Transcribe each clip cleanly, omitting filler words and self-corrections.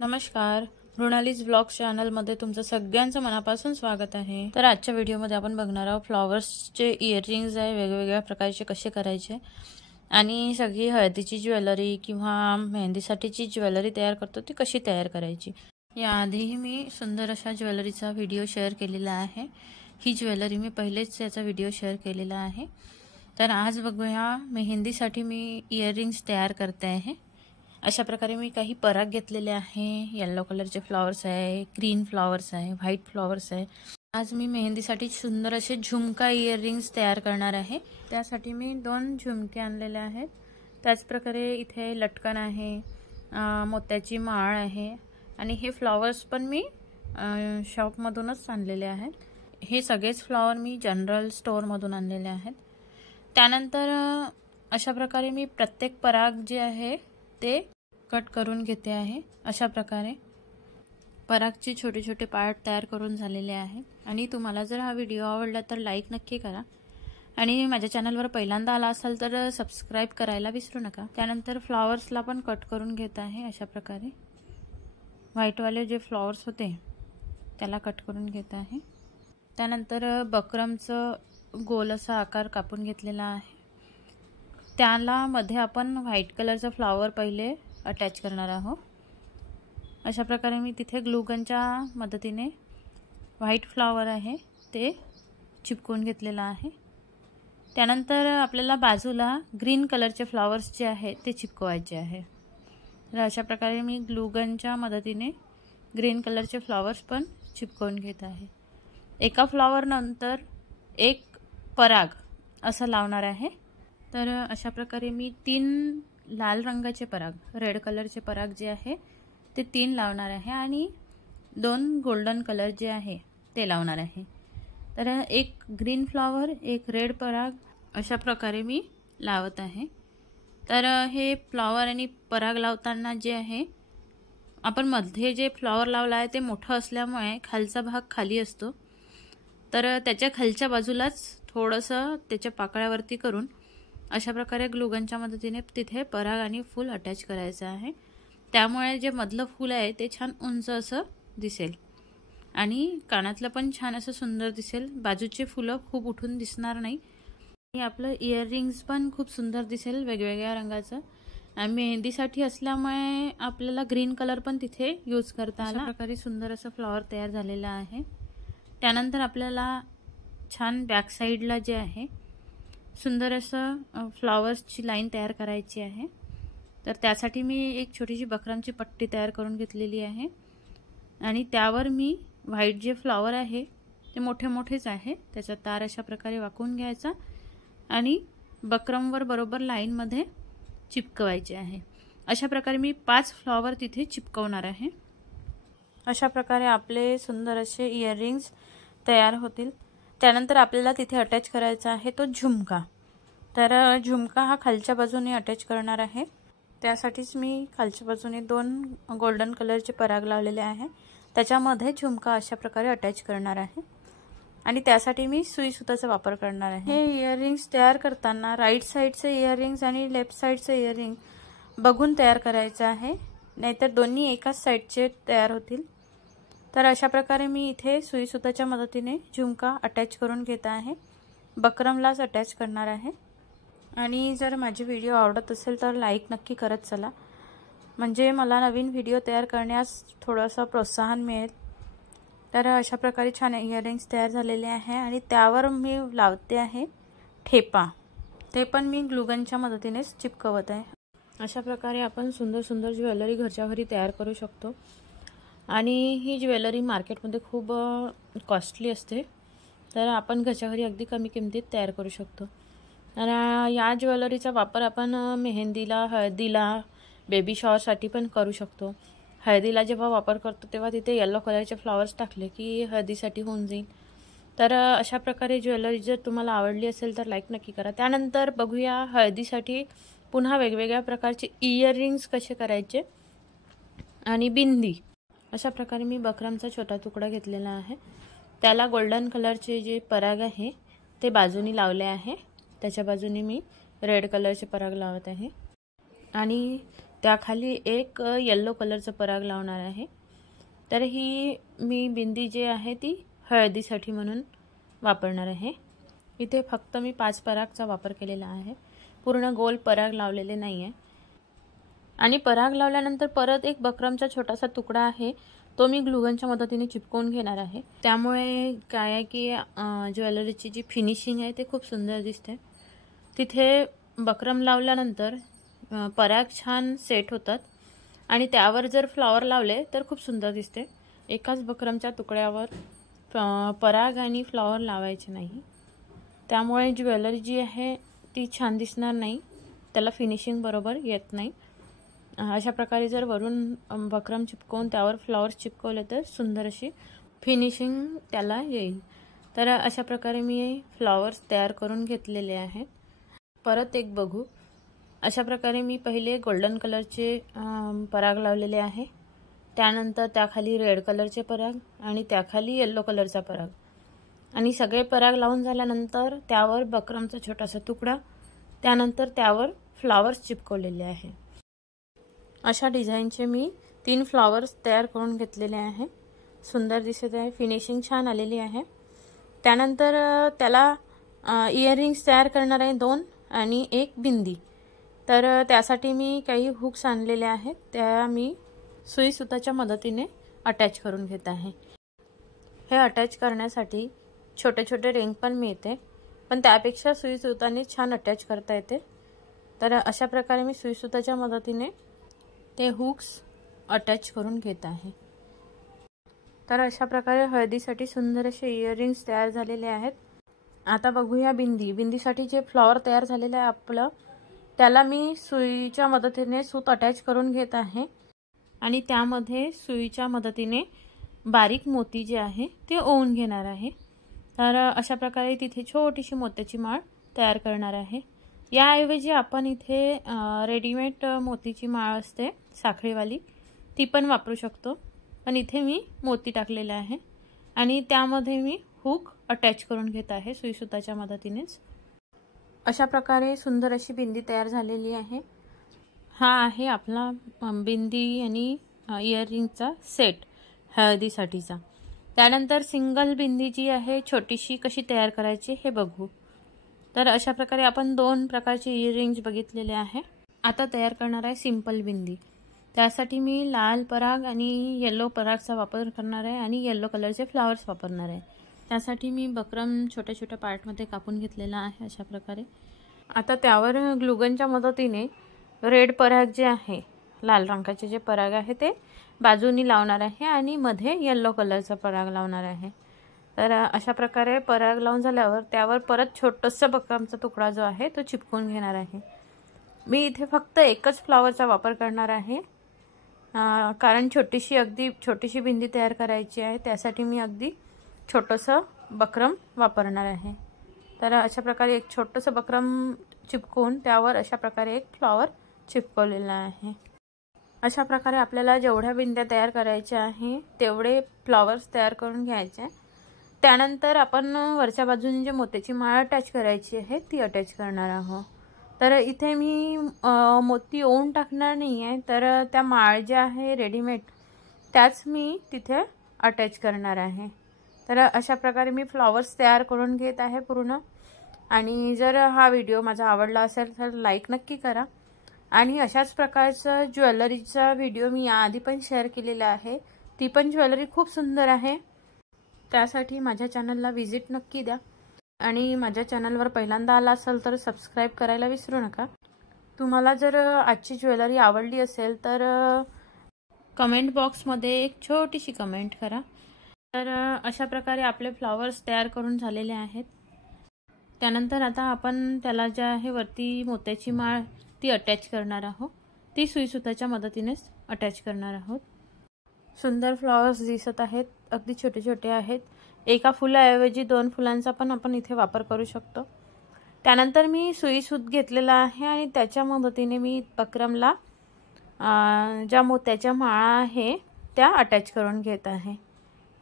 नमस्कार, मृणालीज व्लॉग्स चॅनलमध्ये तुमचं सगळ्यांचं मनापासून स्वागत आहे। तर आजच्या व्हिडिओमध्ये आपण बघणार आहोत फ्लॉवर्सचे इयरिंग्स आहे वेगवेगळ्या प्रकारचे कसे करायचे आणि सगळी हळदीची ज्वेलरी किंवा मेहंदीसाठीची ज्वेलरी तयार करतो ती कशी तयार करायची। याआधीही मी सुंदर अशा ज्वेलरीचा व्हिडिओ शेअर केलेला आहे। ही ज्वेलरी मी पहिलेच याचा व्हिडिओ शेअर केलेला आहे। तर आज बघूया मेहंदीसाठी मी इयरिंग्स तयार करते आहे। अशा प्रकारे मी काही पराग घेतलेले आहे। येलो कलरचे फ्लॉवर्स आहे, ग्रीन फ्लॉवर्स आहे, व्हाईट फ्लॉवर्स आहे। आज मी मेहंदीसाठी सुंदर असे झुमका इयरिंग्स तयार करणार आहे। त्यासाठी मी 2 झुमके आणलेले आहेत। त्याच प्रकारे इथे लटकन आहे, मोत्याची माळ आहे आणि हे फ्लॉवर्स पण मी शॉप मधूनच आणलेले आहेत। हे सगळेच फ्लॉवर मी जनरल स्टोर मधून आणलेले आहेत। त्यानंतर अशा प्रकारे मी प्रत्येक पराग जे आहे ते कट करून घेते आहे। अशा प्रकारे परागचे छोटे छोटे पार्ट तयार करून झालेले आहेत। आणि तुम्हाला जर हा व्हिडिओ आवडला तर लाईक नक्की करा आणि माझ्या चॅनलवर पहिल्यांदा आला असाल तर सबस्क्राइब करायला विसरू नका। त्यानंतर फ्लॉवर्सला पण कट करून घेत आहे। अशा प्रकारे व्हाईट वाले जे फ्लॉवर्स होते त्याला कट करून घेत आहे। त्यानंतर बकरमचं गोल असा आकार कापून घेतलेला आहे। त्याला मध्ये आपण व्हाईट कलरचा फ्लॉवर पहिले अटॅच करणार आहोत। अशा प्रकारे मी तिथे ग्लू गनच्या मदतीने व्हाईट फ्लॉवर आहे ते चिपकून घेतलेला आहे। त्यानंतर आपल्याला बाजूला ग्रीन कलरचे फ्लॉवर्स जे आहे ते चिपकवायचे आहे। तर अशा प्रकारे मी ग्लू गनच्या मदतीने ग्रीन कलरचे फ्लॉवर्स पण चिपकवून घेत आहे। एका फ्लॉवर नंतर एक पराग असं लावणार आहे। तर अशा प्रकारे मी 3 लाल रंगाचे पराग, रेड कलरचे पराग जे आहे ते 3 लावणार आहे आणि 2 गोल्डन कलर जे आहे ते लावणार आहे। तर एक ग्रीन फ्लॉवर, एक रेड पराग अशा प्रकारे मी लावत आहे। तर हे फ्लॉवर आणि पराग लावताना जे आहे आपण मध्ये जे फ्लॉवर लावला आहे ते मोठं असल्यामुळे खालचा भाग खाली असतो। तर त्याच्या खालच्या बाजूलाच थोडंसं त्याच्या पाकळ्यावरती करून अशा प्रकारे ग्लूगनच्या मदतीने तिथे पराग आणि फूल अटॅच करायचं आहे। त्यामुळे जे मधलं फूल आहे ते छान उंच असं दिसेल आणि कानातलं पण छान असं सुंदर दिसेल। बाजूचे फुलं खूप उठून दिसणार नाही आणि आपलं इयरिंग्स पण खूप सुंदर दिसेल वेगवेगळ्या रंगाचं। आणि मेहंदीसाठी असल्यामुळे आपल्याला ग्रीन कलर पण तिथे यूज करता आला। अशा प्रकारे सुंदर असं फ्लॉवर तयार झालेला आहे। त्यानंतर आपल्याला छान बॅक साईडला जे आहे सुंदर असं फ्लॉवर्सची लाईन तयार करायची आहे। तर त्यासाठी मी एक छोटीशी बकरमची पट्टी तयार करून घेतलेली आहे आणि त्यावर मी व्हाईट जे फ्लॉवर आहे ते मोठे मोठेच आहे त्याचा तार अशा प्रकारे वाकवून घ्यायचा आणि बकरमवर बरोबर लाईनमध्ये चिपकवायचे आहे। अशा प्रकारे मी 5 फ्लॉवर तिथे चिपकवणार आहे। अशा प्रकारे आपले सुंदर असे इयरिंग्स तयार होतील। त्यानंतर आपल्याला तिथे अटॅच करायचा आहे तो झुमका। तर झुमका हा खालच्या बाजूने अटॅच करणार आहे। त्यासाठीच मी खालच्या बाजूने 2 गोल्डन कलरचे पराग लावलेले आहे। त्याच्यामध्ये झुमका अशा प्रकारे अटॅच करणार आहे आणि त्यासाठी मी सुई सुताचा वापर करणार आहे। हे इयरिंग्स तयार करताना राईट साईडचे इयरिंग्स आणि लेफ्ट साईडचे इयरिंग बघून तयार करायचं आहे, नाहीतर दोन्ही एकाच साईडचे तयार होतील। तर अशा प्रकारे मी इथे सुई सुताच्या मदतीने झुमका अटॅच करून घेत आहे। बकरमलाच अटॅच करणार आहे। आणि जर माझे व्हिडिओ आवडत असेल तर लाईक नक्की करत चला, म्हणजे मला नवीन व्हिडिओ तयार करण्यास थोडंसं प्रोत्साहन मिळेल। तर अशा प्रकारे छान इयरिंग्स तयार झालेले आहे आणि त्यावर मी लावते आहे ठेपा। ते पण मी ग्लूगनच्या मदतीनेच चिपकवत आहे। अशा प्रकारे आपण सुंदर सुंदर ज्वेलरी घरच्या घरी तयार करू शकतो आणि ही ज्वेलरी मार्केटमध्ये खूप कॉस्टली असते। तर आपण घरच्या घरी अगदी कमी किमतीत तयार करू शकतो। आणि या ज्वेलरीचा वापर आपण मेहंदीला, हळदीला, बेबी शॉवरसाठी पण करू शकतो। हळदीला जेव्हा वापर करतो तेव्हा तिथे येलो कलरचे फ्लॉवर्स टाकले की हळदीसाठी होऊन जाईल। तर अशा प्रकारे ज्वेलरी जर तुम्हाला आवडली असेल तर लाईक नक्की करा। त्यानंतर बघूया हळदीसाठी पुन्हा वेगवेगळ्या प्रकारचे इयरिंग्स कसे करायचे आणि बिंदी। अशा प्रकारे मी बकरमचा छोटा तुकडा घेतलेला आहे। त्याला गोल्डन कलरचे जे पराग आहे ते बाजूनी लावले आहे। त्याच्या बाजूने मी रेड कलरचे पराग लावत आहे आणि त्याखाली एक येलो कलरचा पराग लावणार आहे। तर ही मी बिंदी जी आहे ती हळदीसाठी म्हणून वापरणार आहे। इथे फक्त मी 5 परागचा वापर केलेला आहे, पूर्ण गोल पराग लावलेले नाही आहे। आणि पराग लावल्यानंतर परत एक बक्रमचा छोटासा तुकडा आहे, तो मी ग्लूगनच्या मदतीने चिपकवून घेणार आहे। त्यामुळे काय आहे की ज्वेलरीची जी फिनिशिंग आहे ते खूप सुंदर दिसते। तिथे बक्रम लावल्यानंतर पराग छान सेट होतात आणि त्यावर जर फ्लॉवर लावले तर खूप सुंदर दिसते। एकाच बक्रमच्या तुकड्यावर पराग आणि फ्लॉवर लावायचे नाही, त्यामुळे ज्वेलरी जी आहे ती छान दिसणार नाही, त्याला फिनिशिंग बरोबर येत नाही। अशा प्रकारे जर वरून बक्रम चिपकवून त्यावर फ्लॉवर्स चिपकवले तर सुंदर अशी फिनिशिंग त्याला येईल। तर अशा प्रकारे मी फ्लॉवर्स तयार करून घेतलेले आहेत। परत एक बघू। अशा प्रकारे मी पहिले गोल्डन कलरचे पराग लावलेले आहे, त्यानंतर त्याखाली रेड कलरचे पराग आणि त्याखाली येलो कलरचा पराग, आणि सगळे पराग लावून झाल्यानंतर त्यावर बक्रमचा छोटासा तुकडा, त्यानंतर त्यावर फ्लॉवर्स चिपकवलेले आहे। अशा डिझाइनचे मी 3 फ्लॉवर्स तयार करून घेतलेले आहे। सुंदर दिसत आहे, फिनिशिंग छान आलेली आहे। त्यानंतर त्याला इयरिंग्स तयार करणार आहे 2 आणि 1 बिंदी। तर त्यासाठी मी काही हुक्स आणलेले आहेत, त्या मी सुई सुताच्या मदतीने अटॅच करून घेत आहे। हे अटॅच करण्यासाठी छोटे छोटे रिंग पण मिळते, पण त्यापेक्षा सुई सुताने छान अटॅच करता येते। तर अशा प्रकारे मी सुई सुताच्या मदतीने ते हुक्स अटॅच करून घेत आहे। तर अशा प्रकारे हळदीसाठी सुंदर असे इयरिंग्स तयार झालेले आहेत। आता बघूया बिंदी। बिंदीसाठी जे फ्लॉवर तयार झालेले आहे आपलं, त्याला मी सुईच्या मदतीने सूत अटॅच करून घेत आहे आणि त्यामध्ये सुईच्या मदतीने बारीक मोती जे आहे ते ओवून घेणार आहे। तर अशा प्रकारे तिथे छोटीशी मोत्याची माळ तयार करणार आहे। याऐवजी आपण इथे रेडीमेड मोतीची माळ असते साखळीवाली, ती पण वापरू शकतो, पण इथे मी मोती टाकलेले आहे आणि त्यामध्ये मी हुक अटॅच करून घेत आहे सुई सुताच्या मदतीनेच। अशा प्रकारे सुंदर अशी बिंदी तयार झालेली आहे। हा आहे आपला बिंदी आणि इयरिंगचा सेट हळदीसाठीचा। त्यानंतर सिंगल बिंदी जी आहे छोटीशी कशी तयार करायची हे बघू। तर अशा प्रकारे आपण 2 प्रकारचे इयरिंग्स बघितलेले आहे। आता तयार करणार आहे सिंपल बिंदी। त्यासाठी मी लाल पराग आणि येलो परागचा वापर करणार आहे आणि येलो कलरचे फ्लॉवर्स वापरणार आहे। त्यासाठी मी बक्रम छोट्या छोट्या पार्टमध्ये कापून घेतलेला आहे अशा प्रकारे। आता त्यावर ग्लूगनच्या मदतीने रेड पराग जे आहे, लाल रंगाचे जे पराग आहे ते बाजूनी लावणार आहे आणि मध्ये येलो कलरचा पराग लावणार आहे। तर अशा प्रकारे पराग लावून झाल्यावर त्यावर परत छोटासा बक्रमचा तुकडा जो आहे तो चिपकून घेणार आहे। मी इथे फक्त एकच फ्लॉवरचा वापर करणार आहे, कारण अगदी छोटीशी बिंदी तयार करायची आहे, त्यासाठी मी अगदी छोटंसं बक्रम वापरणार आहे। तर अशा प्रकारे एक छोटंसं बक्रम चिपकवून त्यावर अशा प्रकारे एक फ्लॉवर चिपकवलेला आहे। अशा प्रकारे आपल्याला जेवढ्या बिंद्या तयार करायच्या आहे तेवढे फ्लॉवर्स तयार करून घ्यायचे। त्यानंतर आपण वरच्या बाजूने जे मोत्याची माळ अटॅच करायची आहे ती अटॅच करणार आहोत। तर इथे मी मोती ओवून टाकणार नाही आहे, तर त्या माळ ज्या आहे रेडीमेड त्याच मी तिथे अटॅच करणार आहे। तर अशा प्रकारे मी फ्लॉवर्स तयार करून घेत आहे पूर्ण। आणि जर हा व्हिडिओ माझा आवडला असेल तर लाईक नक्की करा, आणि अशाच प्रकारचा ज्वेलरीचा व्हिडिओ मी याआधी पण शेअर केलेला आहे, ती पण ज्वेलरी खूप सुंदर आहे। त्यासाठी माझ्या चॅनलला व्हिजिट नक्की द्या, आणि माझ्या चॅनलवर पहिल्यांदा आला असेल तर सबस्क्राइब करायला विसरू नका। तुम्हाला जर आजची ज्वेलरी आवडली असेल तर कमेंट बॉक्समध्ये एक छोटीशी कमेंट करा। तर अशा प्रकारे आपले फ्लॉवर्स तयार करून झालेले आहेत। त्यानंतर आता आपण त्याला जे आहे वरती मोत्याची माळ ती अटॅच करणार आहोत, ती सुई सुताच्या मदतीनेच अटॅच करणार आहोत। सुंदर फ्लॉवर्स दिसत आहेत, अगदी छोटे छोटे आहेत। एका फुलाऐवजी 2 फुलांचा पण आपण इथे वापर करू शकतो। त्यानंतर मी सुई सूत घेतलेला आहे आणि त्याच्या मदतीने मी बक्रमला ज्या मोत्याच्या माळा आहे त्या अटॅच करून घेत आहे।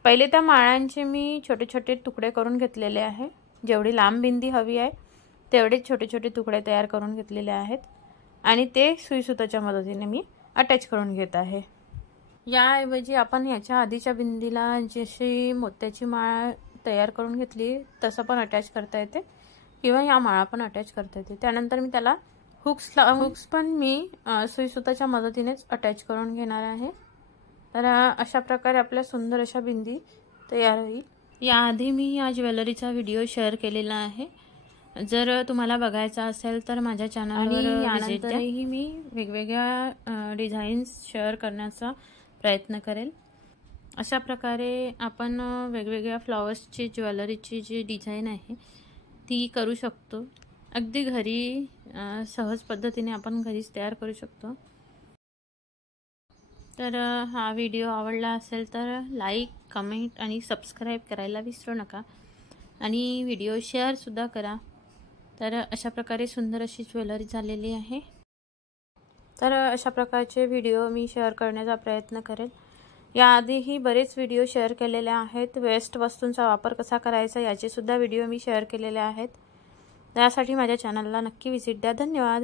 पहिले त्या माळांचे मी छोटे छोटे तुकडे करून घेतलेले आहे, जेवढी लांब बिंदी हवी आहे तेवढे छोटे छोटे तुकडे तयार करून घेतलेले आहेत। आणि ते सुईसुताच्या मदतीने मी अटॅच करून घेत आहे। याऐवजी आपण याच्या आधीच्या बिंदीला जशी मोत्याची माळ तयार करून घेतली तसं पण अटॅच करता येते किंवा या माळा पण अटॅच करता येते। त्यानंतर मी त्याला हुक्स पण मी सुईसुताच्या मदतीनेच अटॅच करून घेणार आहे। तर अशा प्रकारे आपल्या सुंदर अशा बिंदी तयार होईल। याआधी मी या ज्वेलरीचा व्हिडिओ शेअर केलेला आहे, जर तुम्हाला बघायचा असेल तर माझ्या चॅनलवर यानंतरही मी वेगवेगळ्या डिझाईन्स शेअर करण्याचा प्रयत्न करेल। अशा प्रकारे आपण वेगवेगळ्या फ्लॉवर्सची ज्वेलरीची जी डिझाईन आहे ती करू शकतो। अगदी घरी सहज पद्धतीने आपण घरीच तयार करू शकतो। तर हा व्हिडिओ आवडला असेल तर लाईक, कमेंट आणि सबस्क्राईब करायला विसरू नका आणि व्हिडिओ शेअरसुद्धा करा। तर अशा प्रकारे सुंदर अशी ज्वेलरी झालेली आहे। तर अशा प्रकारचे व्हिडिओ मी शेअर करण्याचा प्रयत्न करेल। याआधीही बरेच व्हिडिओ शेअर केलेले आहेत। वेस्ट वस्तूंचा वापर कसा करायचा याचे सुद्धा व्हिडिओ मी शेअर केलेले आहेत। त्यासाठी माझ्या चॅनलला नक्की व्हिजिट द्या। धन्यवाद।